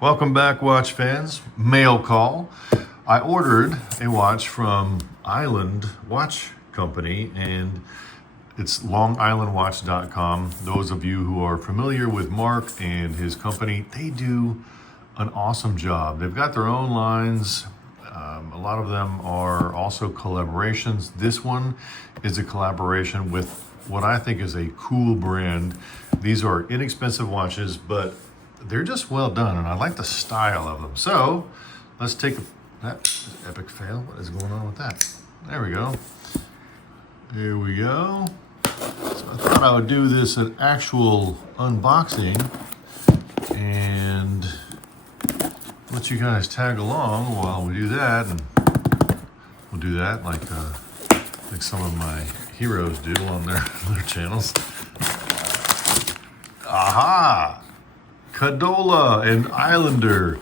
Welcome back, watch fans. Mail call. I ordered a watch from Island Watch Company, and it's longislandwatch.com. Those of you who are familiar with Mark and his company, they do an awesome job. They've got their own lines. A lot of them are also collaborations. This one is a collaboration with what I think is a cool brand. These are inexpensive watches, but they're just well done, and I like the style of them. So let's take that epic fail. What is going on with that? There we go. Here we go. So I thought I would do this an actual unboxing and let you guys tag along while we do that, and we'll do that like some of my heroes do on their channels. Aha! Cadola and Islander,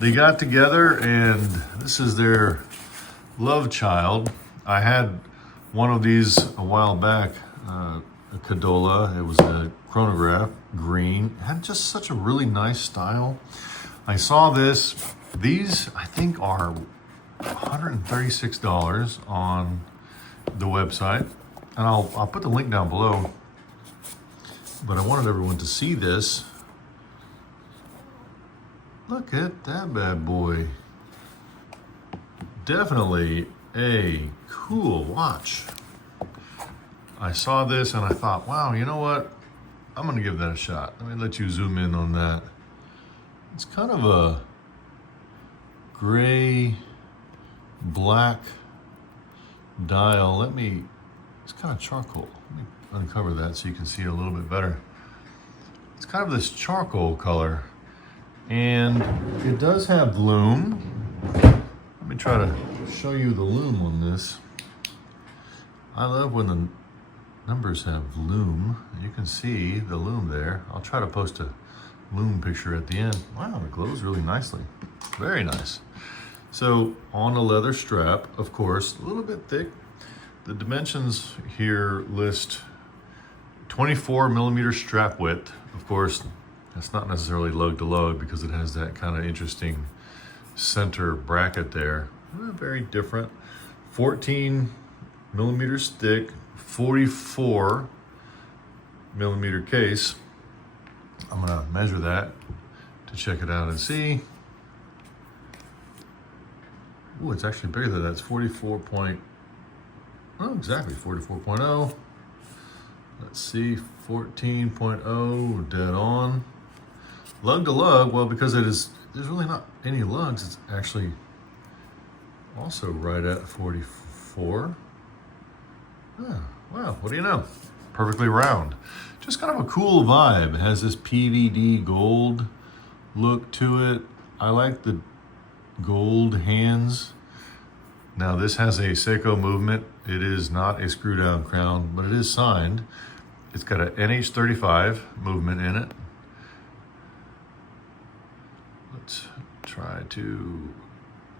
they got together, and this is their love child. I had one of these a while back, a Cadola. It was a chronograph, green. It had just such a really nice style. I saw this. These, I think, are $136 on the website, and I'll put the link down below. But I wanted everyone to see this. Look at that bad boy. Definitely a cool watch. I saw this and I thought, wow, you know what? I'm gonna give that a shot. Let me let you zoom in on that. It's kind of a gray, black dial. It's kind of charcoal. Let me uncover that so you can see it a little bit better. It's kind of this charcoal color. And it does have lume. Let me try to show you the lume on this. I love when the numbers have lume. You can see the lume there. I'll try to post a lume picture at the end. Wow, it glows really nicely. Very nice. So on a leather strap, of course, a little bit thick. The dimensions here list 24 millimeter strap width. Of course, it's not necessarily lug to lug because it has that kind of interesting center bracket there. Very different. 14 millimeters thick, 44 millimeter case. I'm gonna measure that to check it out and see. Oh, it's actually bigger than that. It's 44.0. Let's see, 14.0, dead on. Lug to lug, well, because there's really not any lugs, it's actually also right at 44. Oh, wow, what do you know? Perfectly round. Just kind of a cool vibe. It has this PVD gold look to it. I like the gold hands. Now this has a seiko movement. It is not a screw down crown, but it is signed. It's got an NH35 movement in it. Let's try to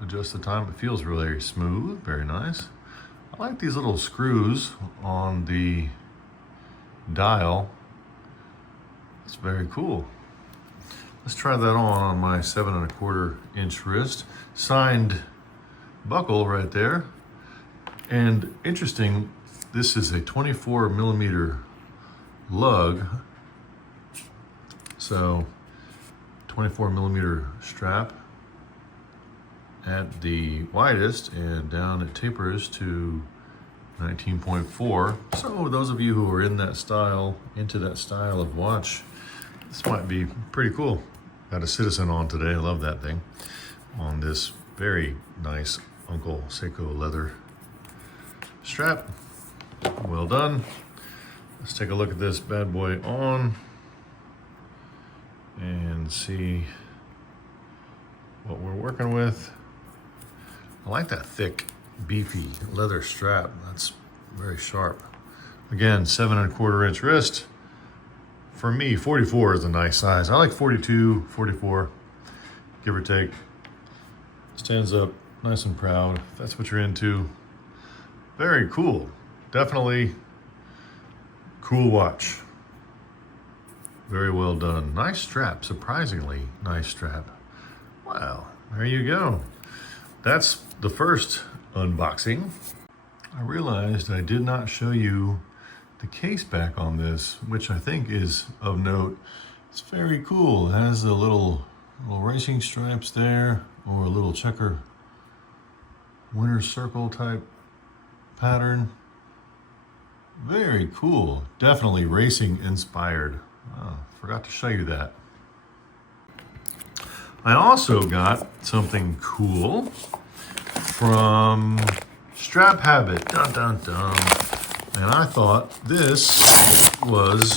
adjust the time. It feels really smooth, very nice. I like these little screws on the dial. It's very cool. Let's try that on my 7¼ inch wrist. Signed buckle right there. And interesting, this is a 24 millimeter lug. So 24 millimeter strap at the widest, and down it tapers to 19.4. So those of you who are into that style of watch, this might be pretty cool. Got a Citizen on today. I love that thing. On this very nice Uncle Seiko leather strap. Well done. Let's take a look at this bad boy on and see what we're working with. I like that thick, beefy leather strap. That's very sharp. Again, 7¼ inch wrist. For me, 44 is a nice size. I like 42, 44, give or take. Stands up nice and proud. If that's what you're into. Very cool. Definitely cool watch. Very well done. Nice strap, surprisingly nice strap. Wow, there you go. That's the first unboxing. I realized I did not show you the case back on this, which I think is of note. It's very cool. It has the little racing stripes there, or a little checker winter circle type pattern. Very cool. Definitely racing inspired. Oh, forgot to show you that. I also got something cool from Strap Habit. Dun dun dun. And I thought this was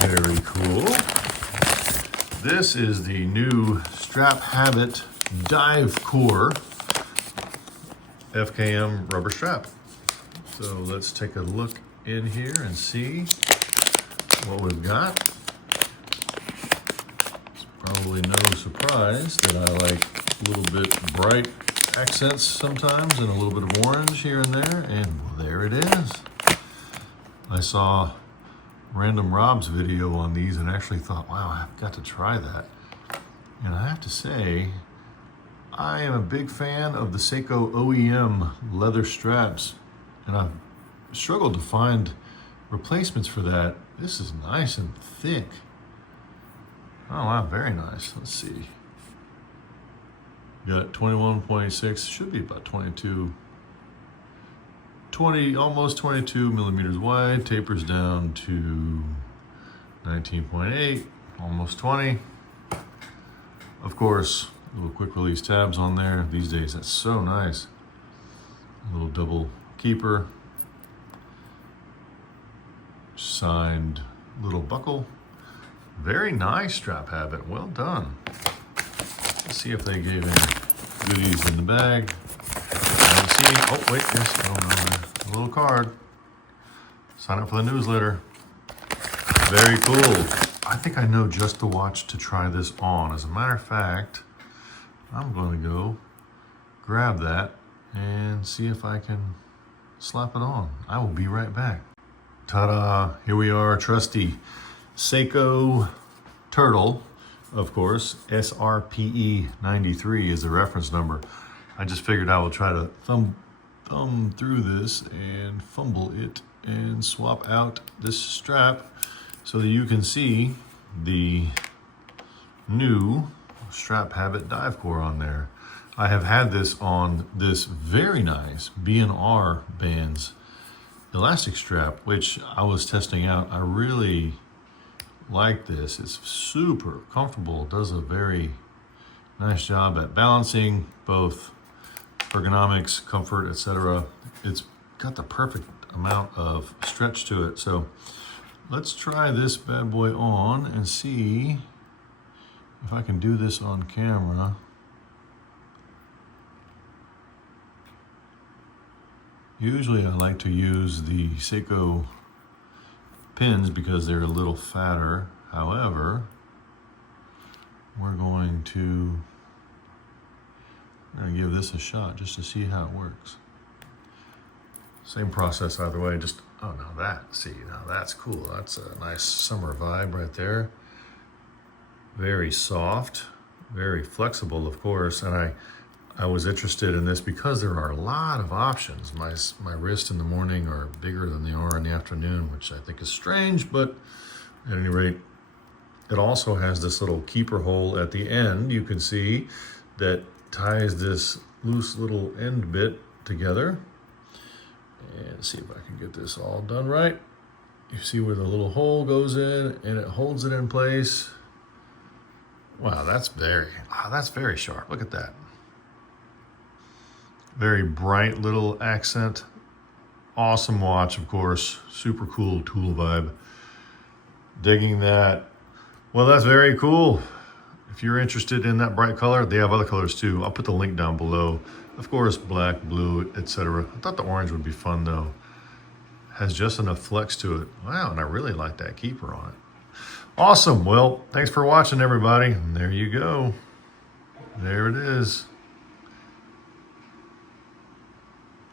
very cool. This is the new Strap Habit Divecore FKM rubber strap. So let's take a look in here and see what we've got. It's probably no surprise that I like a little bit bright accents sometimes and a little bit of orange here and there, and well, there it is. I saw Random Rob's video on these and actually thought, wow, I've got to try that. And I have to say, I am a big fan of the Seiko OEM leather straps, and I've struggled to find replacements for that. This is nice and thick. Oh wow, very nice. Let's see. Got 21.6, should be about almost 22 millimeters wide, tapers down to 19.8, almost 20. Of course, little quick release tabs on there. These days, that's so nice. A little double keeper. Signed little buckle. Very nice Strap Habit, well done. Let's see if they gave any goodies in the bag. I didn't see, oh wait, yes, oh no, a little card. Sign up for the newsletter. Very cool. I think I know just the watch to try this on. As a matter of fact, I'm going to go grab that and see if I can slap it on. I will be right back. Ta-da, here we are, trusty Seiko Turtle, of course. SRPE 93 is the reference number. I just figured I will try to thumb through this and fumble it and swap out this strap so that you can see the new Strap Habit Divecore on there. I have had this on this very nice B&R Bands elastic strap, which I was testing out. I really like this. It's super comfortable. It does a very nice job at balancing, both ergonomics, comfort, etc. It's got the perfect amount of stretch to it. So let's try this bad boy on and see if I can do this on camera. Usually I like to use the Seiko pins because they're a little fatter. However, we're going to give this a shot just to see how it works. Same process either way, just, oh, now that's cool. That's a nice summer vibe right there. Very soft, very flexible, of course, and I was interested in this because there are a lot of options. My wrists in the morning are bigger than they are in the afternoon, which I think is strange, but at any rate, it also has this little keeper hole at the end, you can see, that ties this loose little end bit together. And see if I can get this all done right. You see where the little hole goes in and it holds it in place. Wow, that's very sharp. Look at that. Very bright little accent. Awesome watch, of course. Super cool tool vibe. Digging that. Well, that's very cool. If you're interested in that bright color, they have other colors too. I'll put the link down below. Of course, black, blue, etc. I thought the orange would be fun though. Has just enough flex to it. Wow, and I really like that keeper on it. Awesome. Well, thanks for watching, everybody. And there you go. There it is.